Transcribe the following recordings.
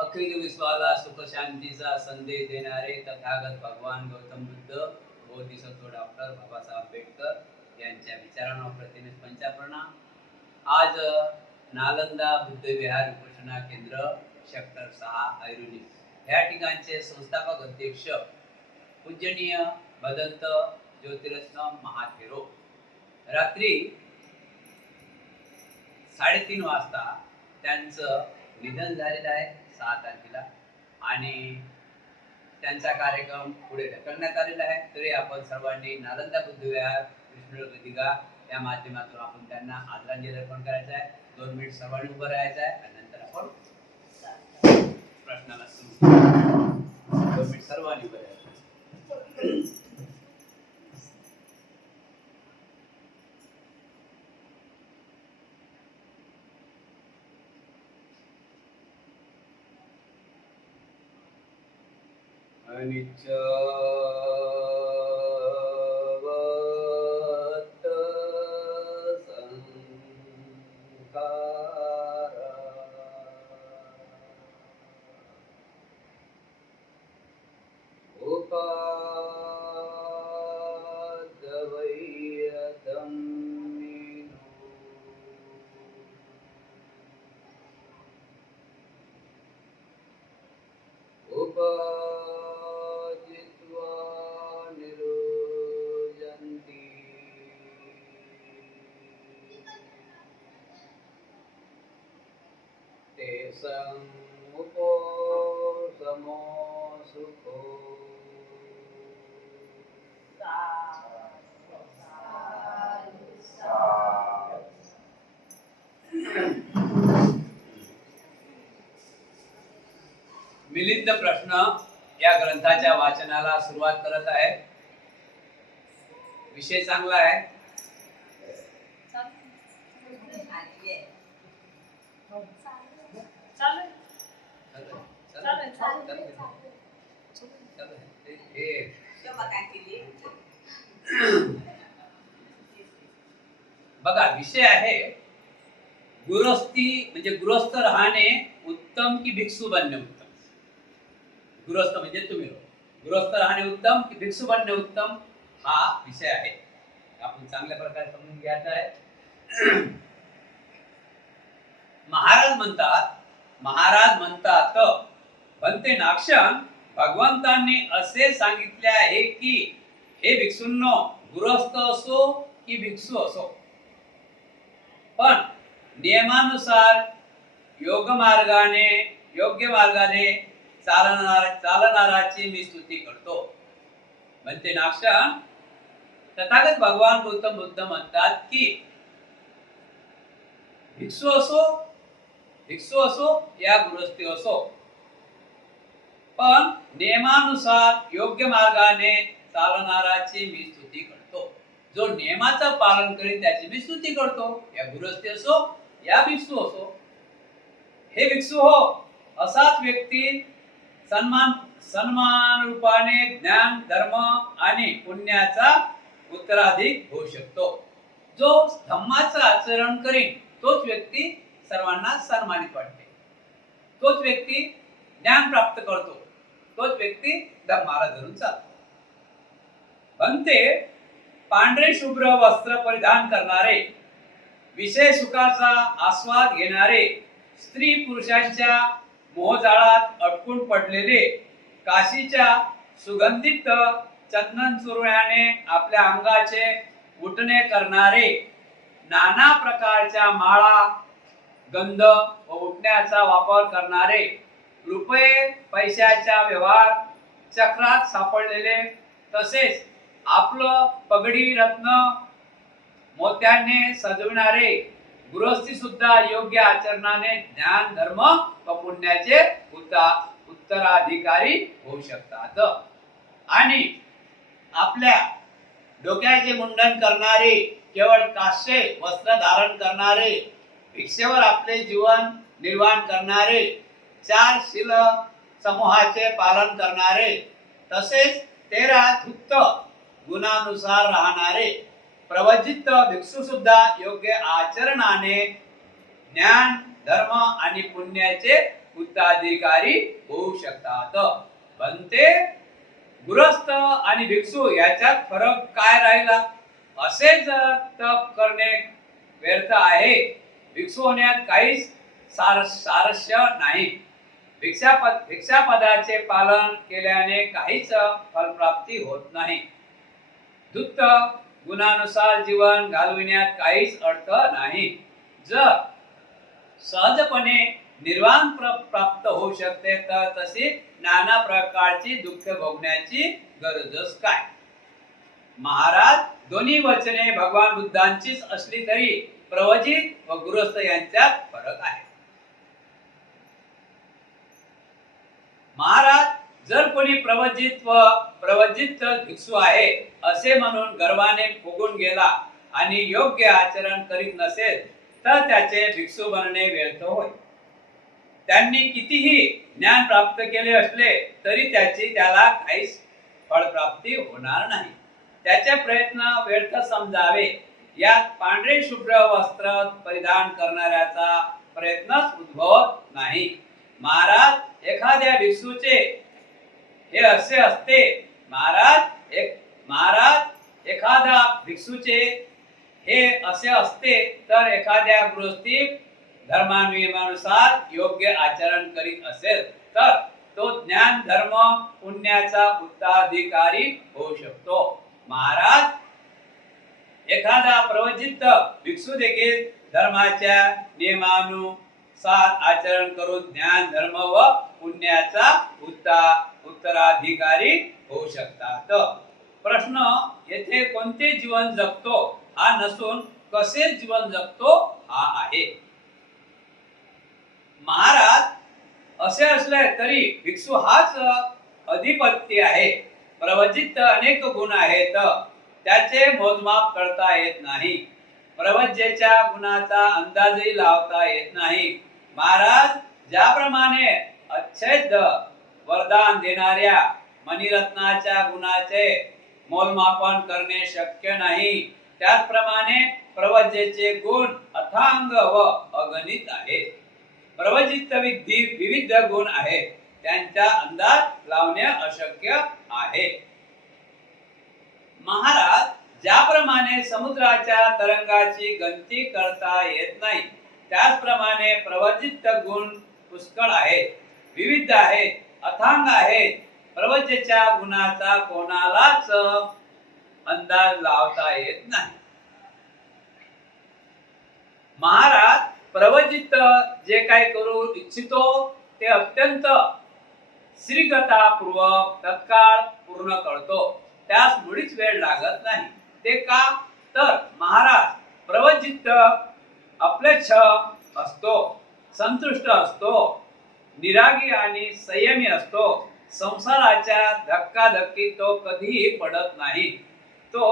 अखिल विश्वाला सुख शांतीचा संदेश देणारे तथागत भगवान गौतम बुद्ध, बोधिसत्व डॉक्टर बाबासाहेब आंबेडकर यांच्या विचारांवर प्रतिनिध पंचाप्रणाम. आज नालंदा बुद्ध विहार विपश्यना केंद्र सेक्टर 6 ऐरोली या ठिकाणचे संस्थापक अध्यक्ष पूजनीय भदंत ज्योतिरत्न महाथेरो रात्री 3:30 वाजता त्यांचं निधन झालेलं आहे 6 तारखेला आणि त्यांचा कार्यक्रम पुढे ढकलण्यात आलेला आहे. तरी आपण सर्वांनी नालंदा बुद्ध विहार कृष्ण गदिगा या माध्यमातून आपण त्यांना आदरांजली अर्पण करायचं आहे. 2 मिनिट सर्वांनी उभं राहायचं आहे आणि नंतर आपण प्रश्नाला सुरू करू. 2 मिनिट सर्वांनी उभं राहायचं. अनिच्चवत् संखारा उपादवैयदम्मिनो समो सुखो मिलिंद प्रश्न या ग्रंथाच्या वाचनाला सुरुवात करत आहे. विषय चांगला आहे. बघा विषय आहे गृहस्थी म्हणजे गृहस्थ राहणे उत्तम की भिक्षू बनणे उत्तम. गृहस्थ म्हणजे तुम्ही गृहस्थ राहणे उत्तम की भिक्षू बनणे उत्तम हा विषय आहे. आपण चांगल्या प्रकारे समजून घ्यायचा आहे. महाराज म्हणतात बनते नाक्षण भगवंतांनी असे सांगितले आहे की हे भिक्षूंनो गृहस्थ असो की भिक्षू असो पण नियमानुसार योग्य मार्गाने चालणाराची मी स्तुती करतो. म्हणते नाक्षण तथागत भगवान गौतम बुद्ध म्हणतात की भिक्षू असो या गृहस्थी असो पण नियमानुसार योग्य मार्गाने चालणाराची मी स्तुती करतो. जो नियमाचं पालन करेल त्याची मी स्तुती करतो. या गृहस्थी असो या भिक्षू असो. हे भिक्षू हो असाच व्यक्ती सन्मान रूपाने ज्ञान धर्म आणि पुण्याचा उत्तराधिक होऊ शकतो. जो धम्माचं आचरण करेल तोच व्यक्ती सर्वांना सन्मानित वाटते. तोच व्यक्ती ज्ञान प्राप्त करतो. तोच व्यक्ती धम्माला धरून चालतो. बनते पांढरे शुभ्र वस्त्र परिधान करणारे विषय सुखाचा आस्वाद घेणारे स्त्री पुरुषांच्या मोहजाळात अडकून पडलेले काशीच्या सुगंधित चंदन चुरण्याने आपल्या अंगाचे उठणे करणारे नाना प्रकारच्या माळा गंध व उठण्याचा वापर करणारे रुपये पैशाच्या व्यवहार चक्रात सापडलेले तसेच आपलं पगडी रत्न मोत्याने सजविणारे गृहस्थी सुद्धा योग्य आचरणाने ज्ञान धर्म व पुण्याचे उत्तराधिकारी होऊ शकतात. आणि आपल्या डोक्याचे मुंडन करणारे केवळ काष्य वस्त्र धारण करणारे भिक्षेवर आपले जीवन निर्वाह करणारे 4 शील समूहाचे पालन करणारे तसेच 13 धुक्त गुणानुसार राहणारे प्रवचित भिक्षू सुद्धा योग्य आचरणाने ज्ञान धर्म आणि पुण्याचे उत्तराधिकारी होऊ शकतात. बनते गृहस्थ आणि भिक्षू याच्यात फरक काय राहिला? असे जर तप करणे व्यर्थ आहे, भिक्षू होण्यात काहीच सारस्य नाही. भिक्षापदाचे पालन केल्याने काहीच फलप्राप्ती होत नाही. धूर्त गुणानुसार जीवन घालविण्यात काहीच अर्थ नाही. जर सहजपणे निर्वाण प्राप्त होऊ शकते तर तशी नाना प्रकारची दुःख भोगण्याची गरजच काय? महाराज, दोन्ही वचने भगवान बुद्धांचीच असली तरी प्रवचित व गृहस्थ यांच्यात फरक आहे. महाराज, जर कोणी प्रवचित भिक्षू आहे असे म्हणून गर्वाने फुगून गेला आणि योग्य आचरण करीत नसेल तर त्याचे भिक्षू बनणे व्यर्थ होय. त्यांनी कितीही ज्ञान प्राप्त केले असले तरी त्याला काहीच फळप्राप्ती होणार नाही. त्याचे प्रयत्न व्यर्थ समजावे. यात पांढरे शुभ्र वस्त्र परिधान करणाऱ्याचा प्रयत्नच उद्भवत नाही. महाराज, एखाद्या भिक्षूचे हे असे असते. महाराज, एखादा भिक्षूचे हे असे असते तर एखाद्या गृहस्थी धर्मानुसार योग्य आचरण करीत असेल तर तो ज्ञान धर्म पुण्याचा उत्तराधिकारी होऊ शकतो. महाराज, एखादा प्रवचित भिक्षू देखील धर्माच्या नियमानुसार आचरण करून ज्ञान धर्म व पुण्याचा उत्तराधिकारी होऊ शकतात. प्रश्न येथे कोणते जीवन जगतो हा नसून कसे जीवन जगतो हा आहे. महाराज, असे असले तरी भिक्षू हाच अधिपती आहे. प्रवचित अनेक गुण आहेत, त्याचे मोजमाप करता येत नाही. प्रवज्येच्या गुणाचा अंदाजही लावता येत नाही. महाराज, ज्याप्रमाणे अच्छेद वरदान देणाऱ्या मणिरत्नाच्या गुणाचे मोलमापन करणे शक्य नाही, त्याचप्रमाणे प्रवज्येचे गुण अथांग व अगणित आहेत. प्रवचित विविध गुण आहेत, त्यांचा अंदाज लावणे अशक्य आहे. महाराज, ज्याप्रमाणे समुद्राच्या तरंगाची गणती करता येत नाही, त्याचप्रमाणे प्रवचित गुण पुष्कळ आहेत, विविध आहेत, अथांग आहेत. प्रवचेच्या गुणाचा कोणालाच अंदाज लावता येत नाही. महाराज, प्रवचित जे काही करू इच्छितो ते अत्यंत शीघ्रतापूर्वक तत्काळ पूर्ण करतो. त्यास मुळीच वेळ लागत नाही. ते का? तर महाराज, प्रवचित अपलेच्छ असतो, संतुष्ट असतो, निरागी आणि संयमी असतो. संसाराच्या धक्काधक्कीत तो कधीही पडत नाही. तो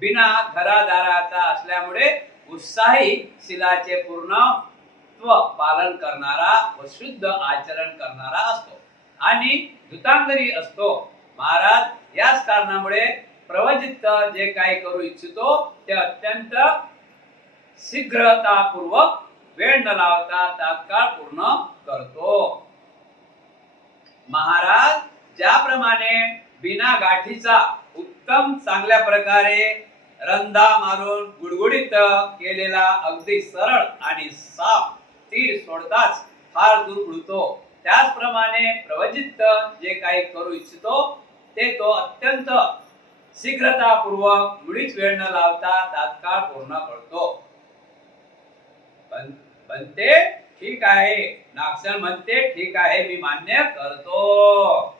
बिना घरादाराचा असल्यामुळे उत्साही शीलाचे पूर्णत्व पालन करणारा व शुद्ध आचरण करणारा असतो आणि धुतांगरी असतो. महाराज, याच कारणामुळे प्रवचित जे काही करू इच्छितो ते अत्यंत शीघ्रतापूर्वक वेळ न लावता तात्काळ पूर्ण करतो. महाराज, ज्याप्रमाणे बिना गाठीचा उत्तम चांगल्या प्रकारे रंधा मारून गुडगुडीत केलेला अगदी सरळ आणि साफ तीर सोडताच फार दूर उडतो, त्याचप्रमाणे प्रवचित जे काही करू इच्छितो ते तो अत्यंत शीघ्रतापूर्वक मुळीच वेळ न लावता तात्काळ पूर्ण करतो. बनते ठीक आहे. नागसेन म्हणते ठीक आहे, मी मान्य करतो.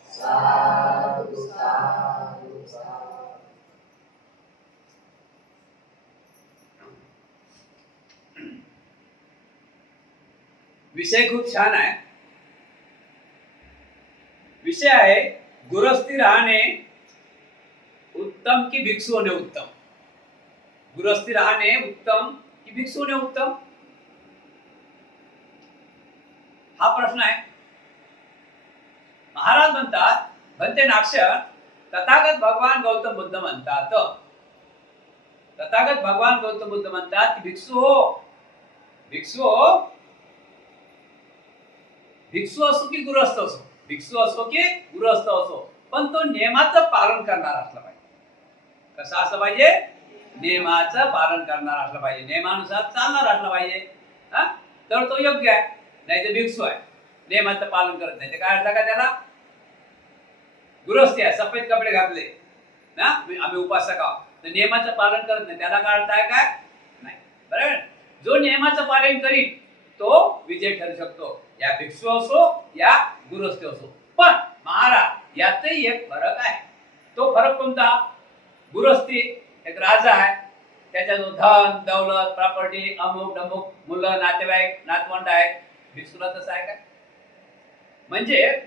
विषय खूप छान आहे. विषय आहे गृहस्थी राहणे उत्तम की भिक्षू होणे उत्तम. गृहस्थी राहणे उत्तम की भिक्षू होणे उत्तम, हा प्रश्न आहे. महाराज म्हणतात, बनते नाक्षर, तथागत भगवान गौतम बुद्ध म्हणतात, तथागत भगवान गौतम बुद्ध म्हणतात की भिक्षू हो, भिक्षू असो की गृहस्थ असो, भिक्षू असो की गृहस्थ असो, पण तो नियमाचं पालन करणार असला पाहिजे. कसं असलं पाहिजे? नियमाचं पालन करणार असलं पाहिजे, नियमानुसार चालणार असलं पाहिजे. तर तो योग्य आहे. नाही तर भिक्षू आहे, नियमाचं पालन करत नाही, ते काय अर्थ का त्याला? गृहस्थी आहे, सफेद कपडे घातले ना, आम्ही उपासक आहोत, तर नियमाचं पालन करत नाही, त्याला काय अर्थ आहे? काय नाही. बरोबर. जो नियमाचं पालन करील तो विजय ठरू शकतो, या भिक्षू असो या गृहस्थ असो. पण महाराज यातही एक फरक आहे. तो फरक कोणता? गृहस्थी एक राजा आहे, त्याच्या जो धन दौलत प्रॉपर्टी अमुक डमुक मुलं नातेवाईक नातवंड आहेत. भिक्षूला तसं आहे काय? म्हणजे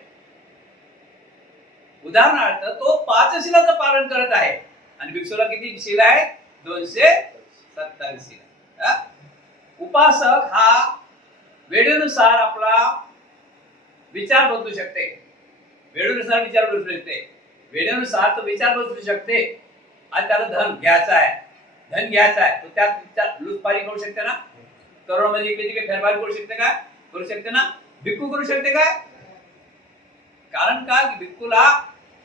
उदाहरणार्थ तो 5 शिलाचं पालन करत आहे आणि भिक्षूला किती शिला आहे? 227 शिला. उपासक हा वेळेनुसार आपला विचार बदलू शकते, वेळेनुसार विचार बदलू शकते, वेळेनुसार तो विचार बदलू शकते. आज त्याला धन घ्यायचं आहे, धन घ्यायचं आहे, तो त्यात विचार लुटपारी करू शकते ना, करोडमध्ये इकडे तिकडे फेरफार करू शकते काय? करू शकते ना. भिक्खू करू शकते काय? कारण का? भिक्खूला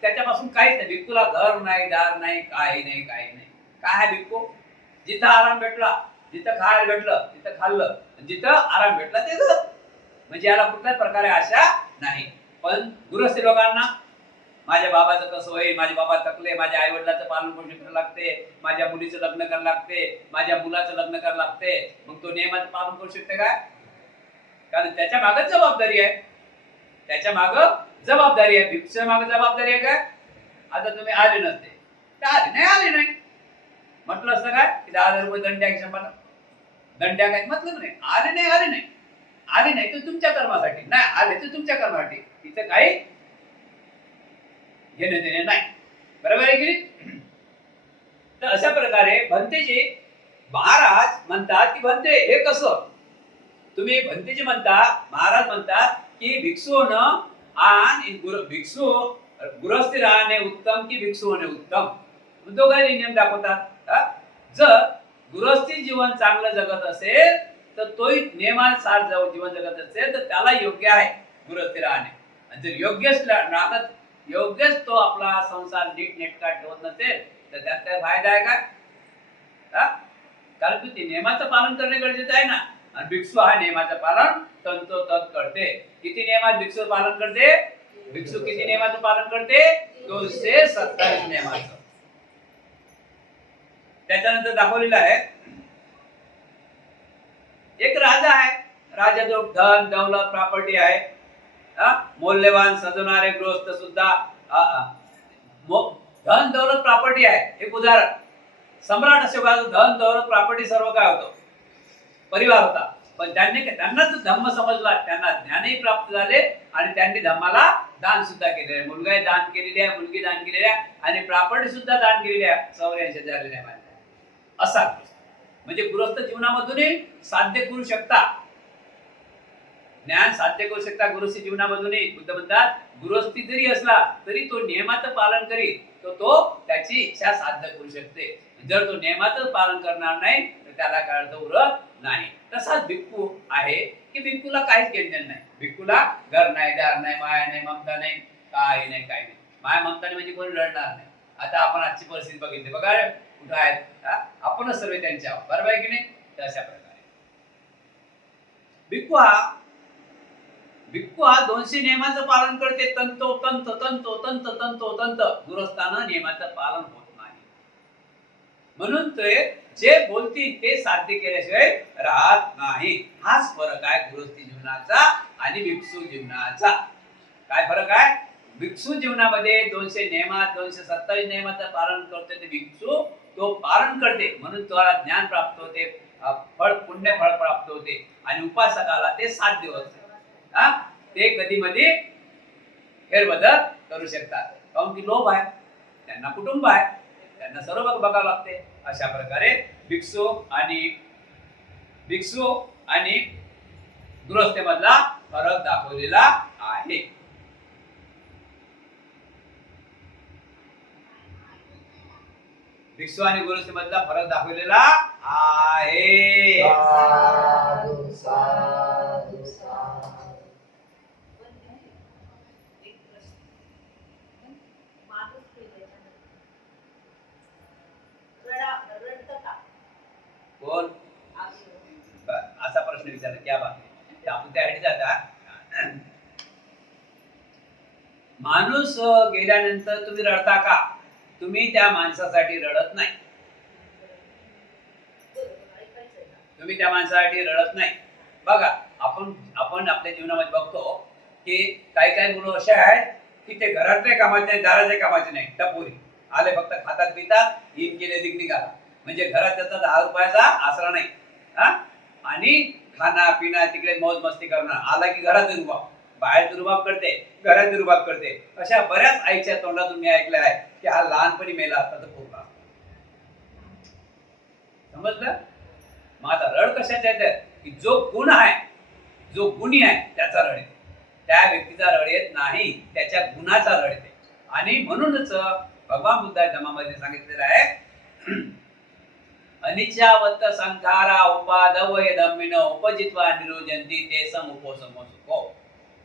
त्याच्यापासून काहीच नाही, भिक्खूला घर नाही दार नाही काही नाही काही नाही. काय आहे भिक्खू? जिथं आराम भेटला, जिथं खायला भेटलं तिथं खाल्लं, जिथं आराम भेटला तिथं, म्हणजे याला कुठल्याच प्रकारे आशा नाही. पण गृहस्थ लोकांना माझ्या बाबाचं कसं होईल, माझे बाबा थकले, माझ्या आई वडिलांचं पालन पोषण करायला लागते, माझ्या मुलीचं लग्न करायला लागते, माझ्या मुलाचं लग्न करायला लागते, मग तो नियमाचं पालन करू शकते काय? कारण त्याच्या मागच जबाबदारी आहे, त्याच्या माग जबाबदारी आहे. भिक्षेच्या माग जबाबदारी आहे काय? आता तुम्ही आले नसते तर आले नाही म्हटलं असतं काय की 10,000 रुपये दंड आहे, 100 दंड आहे, मतलब नाही. आले नाही तर तुमच्या कर्मासाठी, नाही आले तर तुमच्या कर्मासाठी, इथं काही घेणे देणे नाही. बरोबर आहे की नाही? तर अशा प्रकारे भंतेजी महाराज म्हणतात की भंते हे कसं? तुम्ही भंतेजी म्हणता, महाराज म्हणतात की भिक्षू होणं आणि भिक्षू गृहस्थी राहणे उत्तम की भिक्षू होणे उत्तम? दोघांनी नियम दाखवतात. जर गृहस्थी जीवन चांगलं जगत असेल तर तोही नियमानुसार जीवन जगत असेल तर त्याला योग्य आहे गृहस्थी राहणे. आणि जर योग्यच तो आपला संसार नीट नेटका ठेवत नसेल तर त्यात काय फायदा आहे का? कारण की ते नियमाचं पालन करणे गरजेचं आहे ना. आणि भिक्षू हा नियमाचं पालन तंतोतंत करते. किती नियमात भिक्षू पालन करते? भिक्षू किती नियमाचं पालन करते? 227 नियमाचं. त्याच्यानंतर दाखवलेलं आहे एक राजा आहे, राजा जो धन दौलत प्रॉपर्टी आहे, मौल्यवान सजवणारे गृहस्थ सुद्धा धन दौलत प्रॉपर्टी आहे. एक उदाहरण, सम्राट अशोकाचं धन दौलत प्रॉपर्टी सर्व काय होतं? परिवार होता. पण त्यांना धम्म समजला, त्यांना ज्ञानही प्राप्त झाले आणि त्यांनी धम्माला दान सुद्धा केले. मुलगा दान केलेली आहे, मुलगी दान केलेली आहे आणि प्रॉपर्टी सुद्धा दान केलेली आहे. 84 झालेल्या आहे असा. म्हणजे गृहस्थ जीवनामधूनही साध्य करू शकता, ज्ञान साध्य करू शकता गृहस्थ जीवनामधूनही. बुद्ध म्हणतात गृहस्थी जरी असला तरी तो नियमाचं पालन करील तो त्याची इच्छा साध्य करू शकते. जर तो नियमाचं पालन करणार नाही तर त्याला काय अर्थ उरत नाही. तसाच भिक्खू आहे की भिक्खूला काहीच घेणं नाही. भिक्खूला घर नाही दार नाही माया नाही ममता नाही काही नाही काही नाही. माया ममता म्हणजे कोणी रडणार नाही. आता आपण आजची परिस्थिती बघितली बघा कुठं आहेत, आपणच सर्व त्यांच्या बरोबर आहे की नाही. तशा प्रकारे भिक्खू हा 200 नियमाचं पालन करते. तंतोतंत गृहस्थानं नियमाचं पालन होत नाही. म्हणून ते जे बोलतील ते साध्य केल्याशिवाय राहत नाही. हाच फरक आहे गृहस्थी जीवनाचा आणि भिक्षू जीवनाचा. काय फरक आहे? भिक्षू जीवनामध्ये 200 नियमात 227 नियमाचं पालन करते ते भिक्षू, तो पालन करते म्हणून त्याला ज्ञान प्राप्त होते, पुण्य फळ प्राप्त होते. आणि उपासकाला ते साध्य होते. ते कधी मध्ये फेरबदल करू शकतात. काऊन की लोभ आहे, त्यांना कुटुंब आहे, त्यांना सर्व बघावं लागते. अशा प्रकारे भिक्षू आणि गृहस्थेमधला फरक दाखवलेला आहे. भिक्षू आणि गृहस्थेमधला फरक दाखवलेला आहे. त्यासाठी जाता. माणूस गेल्यानंतर तुम्ही रडता का? तुम्ही त्या माणसासाठी रडत नाही. तुम्ही त्या माणसासाठी रडत नाही. बघा, आपण आपण आपल्या जीवनामध्ये बघतो की काही काही मुलं असे आहेत की ते घरातल्या कामाचे दाराच्या कामाचे नाही, टपोरी आले फक्त खातात पितात, इन केले दिग निघाला. म्हणजे घरात त्याचा 10 रुपयाचा आसरा नाही. हा, आणि खाना पिना तिकडे मौज मस्ती करणार, आला की घरात रुबाब, बाहेर रुबाब करते, घरात रुबाब करते. अशा बऱ्याच आईच्या तोंडातून मी ऐकलं आहे की हा लहानपणी मेला असता तर पोरला. समजलं? मग आता रड कशाच्या येत की जो गुण आहे, जो गुणी आहे त्याचा रड येते. त्या व्यक्तीचा रड येत नाही, त्याच्या गुणाचा रड येते. आणि म्हणूनच भगवान बुद्धा धम्मामध्ये सांगितलेलं आहे, अनिच्यावत संखारा उपादवय धम्मिन उपजित्वा निरोजंती तेसम उपोसमो सुखो.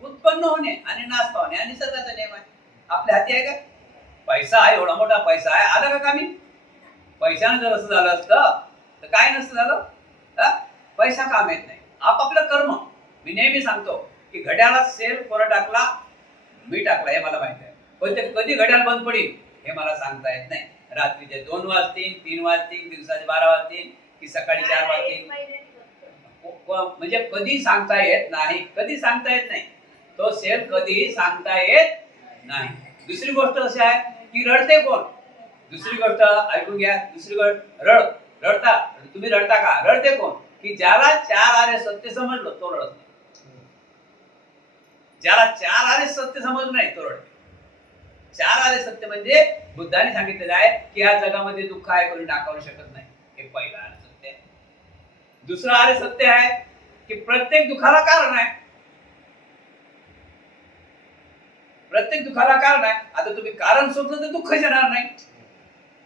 उत्पन्न होणे आणि नाश पावणे आणि निसर्गाचा नियम आहे. आपल्या हाती आहे का? पैसा आहे, एवढा मोठा पैसा आहे, आला का कामी? पैशाने जर असं झालं असतं तर काय नसतं झालं. पैसा काम येत नाही, आपापलं कर्म. मी नेहमी सांगतो की घड्याळात सेल कोणा टाकला? मी टाकला, हे मला माहिती आहे. पण ते कधी घड्याळ बंद पडेल हे मला सांगता येत नाही. रात्रीचे 2 वाजतील, 3 वाजतील, दिवसाचे 12 वाजतील की सकाळी 4 वाजतील, म्हणजे कधी सांगता येत नाही. कधी सांगता येत नाही. तो सेल कधी सांगता येत नाही. दुसरी गोष्ट अशी आहे की रडते कोण? दुसरी गोष्ट ऐकून घ्या. दुसरी गोष्ट रडता. तुम्ही रडता का? रडते कोण? की ज्याला 4 आरे सत्य समजलं तो रडत नाही. ज्याला 4 आरे सत्य समजलं नाही तो रडते. 4 आरे सत्य म्हणजे बुद्धाने सांगितलेलं आहे की या जगामध्ये दुःख आहे, कोणी नाकारू शकत नाही. हे पहिलं आर्य सत्य आहे. दुसरं आर्य सत्य आहे की प्रत्येक दुःखाला कारण आहे. प्रत्येक दुःखाला कारण आहे. आता तुम्ही कारण शोधलं तर दुःख येणार नाही.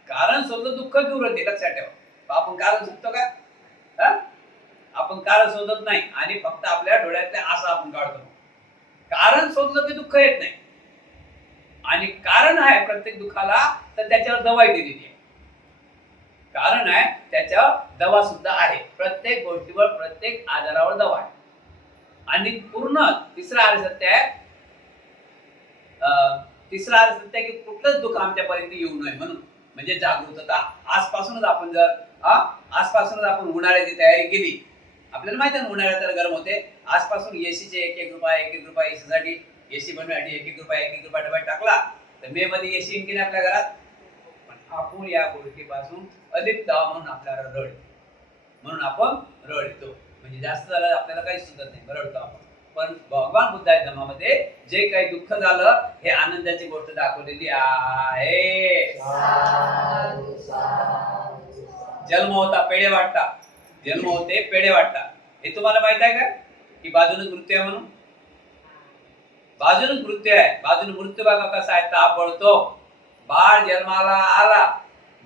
कारण शोधलं दुःख दूर होते, लक्षात ठेवा. आपण कारण शोधतो का? आपण कारण शोधत नाही आणि फक्त आपल्या डोळ्यातल्या आशा आपण काढतो. कारण शोधलं की दुःख येत नाही. आणि कारण आहे प्रत्येक दुःखाला तर त्याच्यावर दवाई दिलेली आहे. कारण आहे त्याच्यावर दवा सुद्धा आहे. प्रत्येक गोष्टीवर, प्रत्येक आजारावर दवा आहे. आणि पूर्ण तिसरं आर्य सत्य आहे, तिसरं आर्य सत्य आहे की कुठलंच दुःख आमच्यापर्यंत येऊ नये म्हणून. म्हणजे जागृतता. आजपासूनच आपण जर आजपासूनच आपण उन्हाळ्याची तयारी केली. आपल्याला माहिती आहे उन्हाळ्यात तर गरम होते. आजपासून एसीचे 1-1 रुपया एसीसाठी, एसी बनवण्यासाठी 1-1 रुपया डबा टाकला तर मे मध्ये एसी येईन की नाही आपल्या घरात. पण आपण या गोष्टीपासून अधिक दावा म्हणून आपल्याला रड, म्हणून आपण रड येतो. म्हणजे जास्त झालं आपल्याला काही सुचत नाही, रडतो आपण. पण भगवान बुद्धाच्या धर्मामध्ये जे काही दुःख झालं हे आनंदाची गोष्ट दाखवलेली आहे. जन्म होता पेढे वाटता, जन्म होते पेढे वाटता. हे तुम्हाला माहित आहे का की बाजूने मृत्यू आहे म्हणून? बाजूने मृत्यू आहे. बाजूने मृत्यू बघा कसा आहे, ताप पडतो. बाळ जन्माला आला,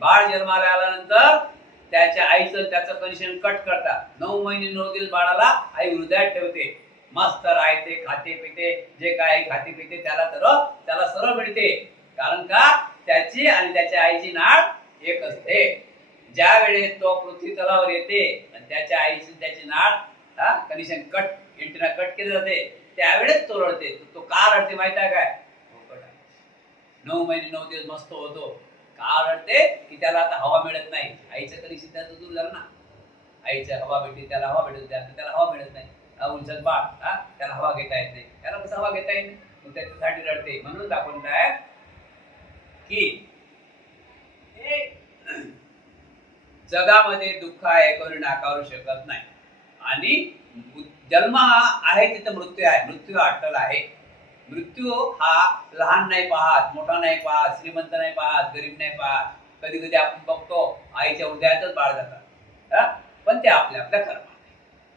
बाळ जन्माला आल्यानंतर त्याच्या आईचं त्याचं कंडिशन कट करतात. 9 महिने 9 दिवस बाळाला आई हृदयात ठेवते. मस्त राहते, खाते पिते, जे काय खाते पिते त्याला सरळ मिळते. कारण का? त्याची आणि त्याच्या आईची नाळ एक असते. ज्या वेळेस तो पृथ्वी तलावर येते आणि त्याच्या आईची त्याची नाळ कंडिशन कट, एंटिना कट केली जाते, त्यावेळेस तो रडते. तो का रडते माहिती आहे काय? 9 महिने 9 दिवस मस्त होतो. का रडते? की त्याला आता हवा मिळत नाही. आईचं कंडिशन त्याचं दूर झालं ना. आईचं हवा भेटते, त्याला हवा भेटत नाही. त्याला हवा मिळत नाही. उंचत बाळ, त्याला हवा घेता येत नाही. त्याला कसं हवा घेता येईल? मग त्याच्यासाठी रडते. म्हणून आपण काय की जगामध्ये दुःख आहे, कोणी नाकारू शकत नाही. आणि जन्म आहे तिथं मृत्यू आहे. मृत्यू अटल आहे. मृत्यू हा लहान नाही पाहत, मोठा नाही पाहत, श्रीमंत नाही पाहत, गरीब नाही पाहत. कधी कधी आपण बघतो आईच्या हृदयातच बाळ जातात. पण ते आपल्या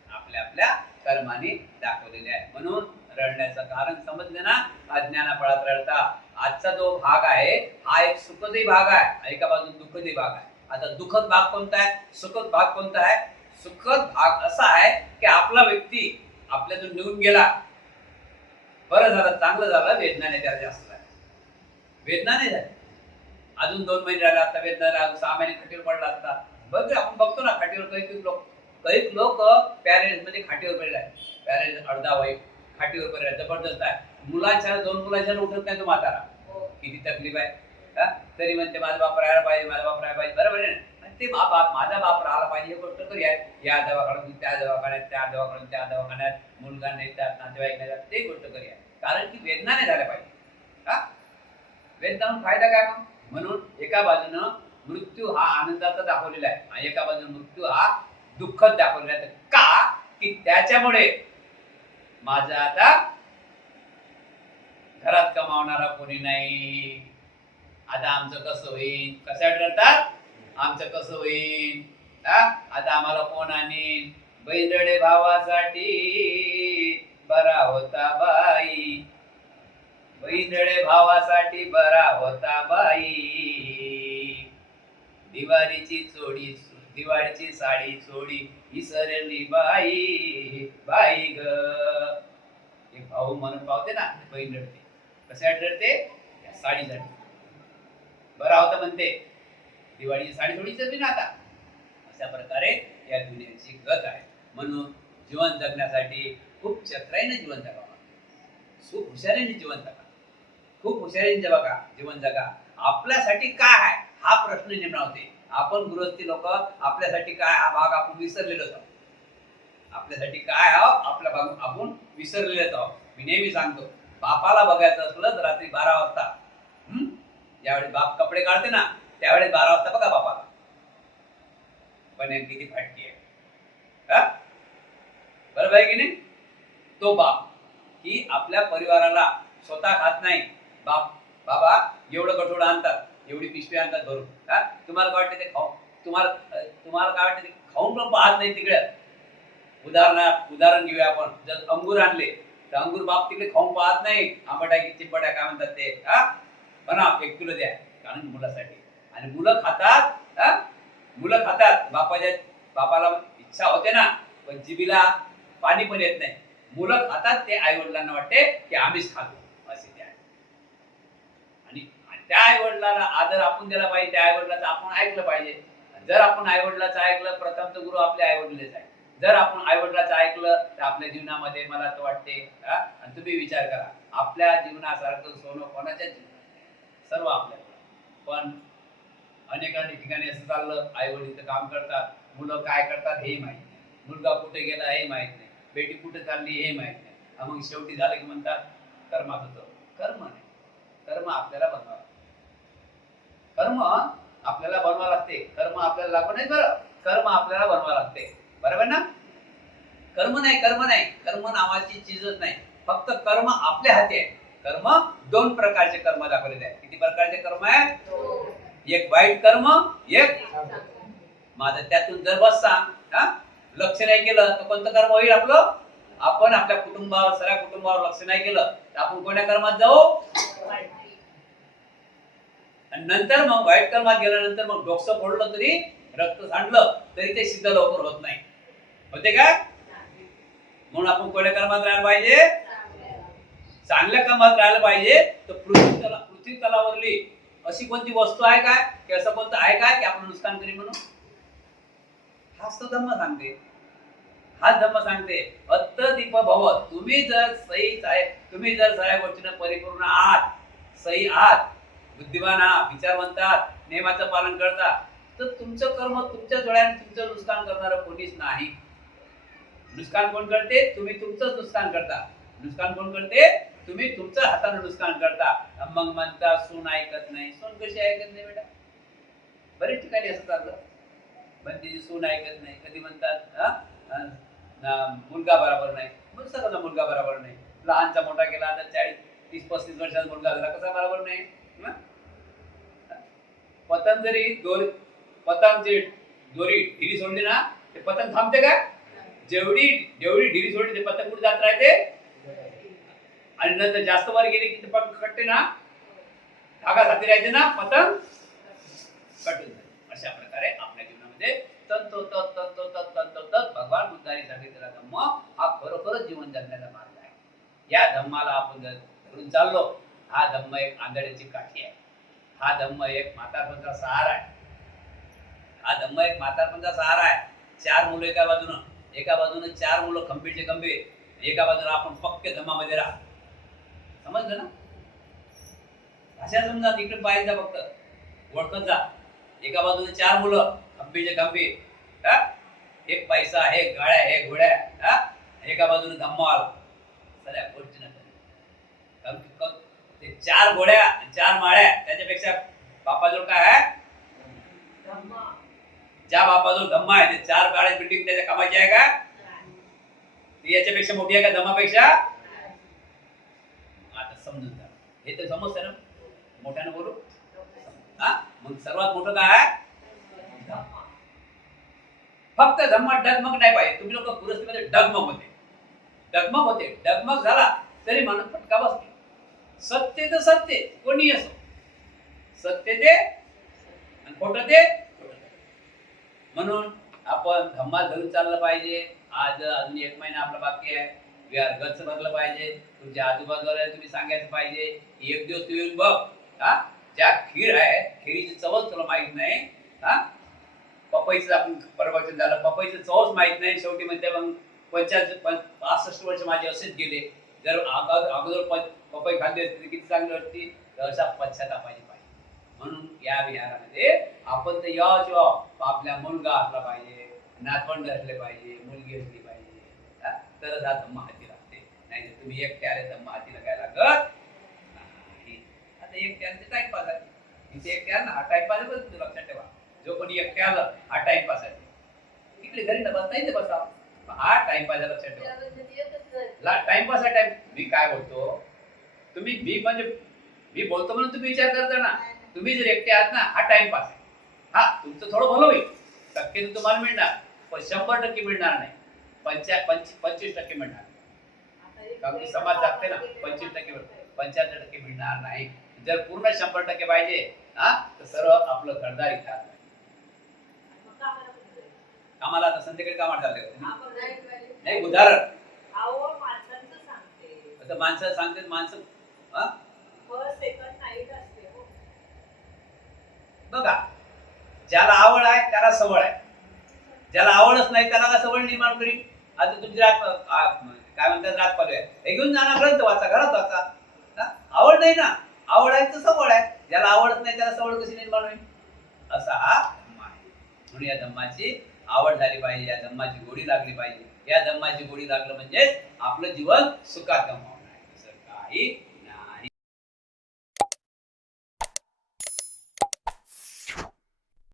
आपल्या कर्माने दाखवलेले आहे. म्हणून रडण्याचं कारण समजलं ना? अज्ञानापळात रडता. आजचा जो भाग आहे हा एक सुखदही भाग आहे, एका बाजून दुःखदही भाग आहे. आता दुःखद भाग कोणता आहे, सुखद भाग कोणता आहे? सुखद भाग असा आहे की आपला व्यक्ती आपल्यातून निघून गेला, बरं झालं, चांगलं झालं, वेदना नाही त्याला जास्त झाली. वेदना नाही झाली. अजून 2 महिने राहिले आता वेदना, 6 महिने खटीवर पडला असता. बघ आपण बघतो ना खाटीवर काही लोक पॅरेंट्स मध्ये खाटीवर पडले आहे. पॅरेंट अर्धा वय खाटीवर पर्यंत जबरदस्त आहे. मुलांच्या 2 मुलांच्या उठत नाही तो म्हातारा. किती तकलीफ आहे. तरी म्हणते माझा बाप राहायला पाहिजे, माझा बाप राहायला पाहिजे. बरोबर आहे ना. ते बाप माझा बाप राहायला पाहिजे ही गोष्ट करूया. या दवाखान्यातून त्या दवाखान्यात, त्या दवाखान्यात त्या दवाखान्यात, मुलगा नाही जात, नातेवाईक नाही जात, ते गोष्ट करूया. कारण की वेदना नाही झाल्या पाहिजे. वेदना फायदा काय मग? म्हणून एका बाजूनं मृत्यू हा आनंदाचा दाखवलेला आहे आणि एका बाजूने मृत्यू हा दुःखद दाखवलेला आहे. का की त्याच्यामुळे माझं आता घरात कमावणारा कोणी नाही. आता आमचं कसं होईल? कशासाठी रडतात? आमचं कसं होईल? आता आम्हाला कोण आणीन? बैरडे भावासाठी बरा होता बाई, बैरडे भावासाठी बरा होता बाई, दिवाळीची साडी चोडी विसरली बाई, बाई ग. एक भाऊ म्हणून पावते ना, बहीण रडते. कशासाठी रडते? या साडीसाठी. बरा होता म्हणते, दिवाळीची साडी थोडीच ना आता. अशा प्रकारे या दुनियेची गत आहे. म्हणून जीवन जगण्यासाठी खूप चतुराईने जीवन जगावं, खूप हुशारीने जीवन जगा, खूप हुशारीने जगा, जीवन जगा. आपल्यासाठी काय आहे हा प्रश्न निर्माण होते. आपण गृहस्थी लोक आपल्यासाठी काय हा भाग आपण विसरलेलो आहोत. आपल्यासाठी काय आहोत आपला भाग आपण विसरलेलो आहोत. मी नेहमी सांगतो, बापाला बघायचं असलं तर रात्री 12 वाजता, ज्यावेळी बाप कपडे काढते ना त्यावेळेस 12 वाजता बघा बापाला. पण किती फाटकी आहे. बरोबर आहे की नाही? तो बाप की आपल्या परिवाराला स्वतः खात नाही. बाबा एवढं कठोळ आणतात, एवढी पिशवी आणतात भरून. तुम्हाला काय वाटतं ते खाऊ, तुम्हाला काय वाटतं ते खाऊन पण पाहत नाही तिकडे. उदाहरण घेऊया आपण. जर अंगूर आणले तर अंगूर बाप तिकडे खाऊन पाहत नाही. आंबट आहे की चिपट आहे काय म्हणतात ते. म्हणा 1 किलो द्या कारण मुलासाठी. आणि मुलं खातात. बापाला इच्छा होते ना, पण जिभेला पाणी पण येत नाही. मुलं खातात, ते आई वडिलांना वाटते की आम्हीच खातो असे ते आहे. आणि त्या आई वडिलांना आदर आपण दिला पाहिजे. त्या आई वडिलांचं आपण ऐकलं पाहिजे. जर आपण आई वडिलांचं ऐकलं, प्रथम तर गुरु आपले आई वडीलच आहे. जर आपण आई वडिलांचं ऐकलं तर आपल्या जीवनामध्ये मला तर वाटते. आणि तुम्ही विचार करा, आपल्या जीवनासारखं सोनं कोणाच्या जीवनात? सर्व आपल्याला. पण अनेक ठिकाणी असं चाललं, आई वडील तर काम करतात, मुलं काय करतात हे माहित नाही, मुलगा कुठे गेला हे माहित नाही, बेटी कुठे चालली हे माहित नाही. मग शेवटी झालं की म्हणतात कर्माचं. कर्म नाही, कर्म आपल्याला बनवावं. कर्म आपल्याला बनवावं लागते. कर्म आपल्याला लागू नाही. बरं, कर्म आपल्याला बनवावं लागते. बरोबर ना? कर्म नाही, कर्म नावाची चीजच नाही. फक्त कर्म आपल्या हाती आहे. कर्म 2 प्रकारचे कर्म दाखवलेले आहेत. किती प्रकारचे कर्म आहे? एक वाईट कर्म, एक माझं. त्यातून जर बसता लक्ष नाही केलं तर कोणतं कर्म होईल आपलं? आपण आपल्या कुटुंबावर, सगळ्या कुटुंबावर लक्ष नाही केलं तर आपण कोण्या कर्मात जाऊ? आणि नंतर मग वाईट कर्मात गेल्यानंतर मग डोकं फोडलं तरी, रक्त सांडलं तरी ते सिद्ध लवकर होत नाही. होते का? म्हणून आपण कोण्या कर्मात राहायला पाहिजे? चांगल्या कर्मात राहायला पाहिजे. तर पृथ्वी तलावरली अशी कोणती वस्तू आहे काय, की असं कोणतं आहे काय की आपण नुकसान करी म्हणून? हाच तो धम्म सांगते. हाच धम्म सांगते, अत्त दीप भव. तुम्ही जर सगळ्या गोष्टीनं परिपूर्ण आहात, सही आहात, बुद्धिमान आहात, विचारवंत आहात, नियमाचं पालन करता, तर तुमचं कर्म तुमच्या डोळ्याने तुमचं नुकसान करणारं कोणीच नाही. नुकसान कोण करते? तुम्ही तुमचंच नुकसान करता. नुकसान कोण करते? तुम्ही तुमच्या हाताने नुकसान करता. मग म्हणता सून ऐकत नाही. सून कशी ऐकत नाही बेटा? बरेच ठिकाणी असं चाललं, पण तिची सून ऐकत नाही. कधी म्हणतात मुलगा बरोबर नाही. मग सगळं मुलगा बरोबर नाही. लहानचा मोठा केला आता 40-30-35 वर्षाचा मुलगा झाला, कसा बरोबर नाही? पतंगची दोरी ढिली सोडली ना ते पतंग थांबते का? जेवढी ढिली सोडली ते पतंग कुठे जात राहते. आणि नंतर जास्त वर गेली की ते पतंग कटते ना, धागा साथी राहते ना, पतंग कटून जाते. अशा प्रकारे आपल्या जीवनामध्ये तंतोतत भगवान बुद्धांनी सांगितलेला धम्म हा खरोखरच जीवन जगण्याचा मार्ग आहे. या धम्माला आपण जर धरून चाललो, हा धम्म एक आंधळ्याची काठी आहे. हा धम्म एक म्हातारपणाचा सहारा आहे. हा धम्म एक म्हातारपणाचा सहारा आहे. 4 मुलं एका बाजूनं 4 मुलं खंबीरचे खंबीर, एका बाजूला आपण पक्के धम्मामध्ये राहा. समजलं ना? अशा समजा तिकडे पाहिजे जा, फक्त ओळखत जा. एका बाजूने 4 मुलं खंबीचे खंबी, एक पैसा, एक गाड्या, एक घोड्या, एका बाजूने धम्मा आला. सगळ्या गोष्टी नका ते 4 घोड्या 4 माळ्या त्याच्यापेक्षा बापाजवळ काय आहे? ज्या बापाजवळ धम्मा आहे ते 4 गाड्या बिल्डिंग त्याच्या कामाची आहे का? ती याच्यापेक्षा मोठी आहे का धम्मापेक्षा? आता समजून जा. हे तर समजतं ना? मोठ्यानं बोलू. मग सर्वात मोठं काय आहे? फक्त धम्मा डगमग नाही पाहिजे. तुम्ही लोक पुरस्तीमध्ये डगमग होते डगमग झाला तरी माणूस फटका बसते. सत्य तर सत्य कोणी असो, सत्य ते आणि खोटं ते. म्हणून आपण धम्मा धरून चाललं पाहिजे. आज अजून 1 महिना आपला बाकी आहे. गच्च भरलं पाहिजे. तुमच्या आजूबाजूला तुम्ही सांगायचं पाहिजे. एक दिवस तू येऊन बघ, ज्या खीर आहे खिरीची चवच तुला माहित नाही. पपईचं आपण प्रवचन झालं, पपईचं चवच माहित नाही. शेवटी म्हणते मग 65 वर्ष माझे असेच गेले. जर अगोदर पपई खाल्ली असती किती चांगली असती. तर असा पश्चातापाची पाहिजे. म्हणून या विहारामध्ये आपण तर याव आपल्या मुलगा असला पाहिजे, नातवंड असले पाहिजे, मुलगी असली पाहिजे, तरच हा धम्मा हाती लागते. नाही तर तुम्ही एकटे आले धम्मा हाती लागायला लागत नाही. आता एकटे आले टाइमपास आहे. इथे एकटे आला हा टाइमपास आहे. पण लक्षात ठेवा, जो कोणी एकटे आलं हा टाइमपास आहे. इकडे घरी न बसता इथे बसा, हा टाइमपास आहे. लक्षात ठेवा, टाइमपास आहे. मी काय बोलतो, तुम्ही मी बोलतो म्हणून तुम्ही विचार करता ना. तुम्ही जर एकटे आहात ना हा टाइमपास आहे. तुमचं थोडं भलं होईल, टक्के तर तुम्हाला मिळणार, पण 100% मिळणार नाही. 25% मिळणार. कारण की समाज जागते ना. 25% 75% मिळणार नाही. जर पूर्ण 100% पाहिजे तर सर्व आपलं घरदार इथं आहे. कामाला आता संध्याकाळी कामाला चालले नाही. उदाहरण माणसं सांगते. माणसं बघा, ज्याला आवड आहे त्याला सवड आहे. ज्याला आवडच नाही त्याला सवड निर्माण करीन. आता तुमची काय म्हणतात रात पालू आहे, हे घेऊन जाणार ग्रंथ वाचा, घरात वाचा. आवड नाही ना, आवड आहे तर सवड आहे. ज्याला आवडत नाही त्याला सवड कशी निर्माण होईल? असा हा धम्मा आहे. म्हणून या धम्माची आवड झाली पाहिजे, या धम्माची गोडी लागली पाहिजे. या धम्माची गोडी लागलं म्हणजे आपलं जीवन सुखात गमावणार आहे. काही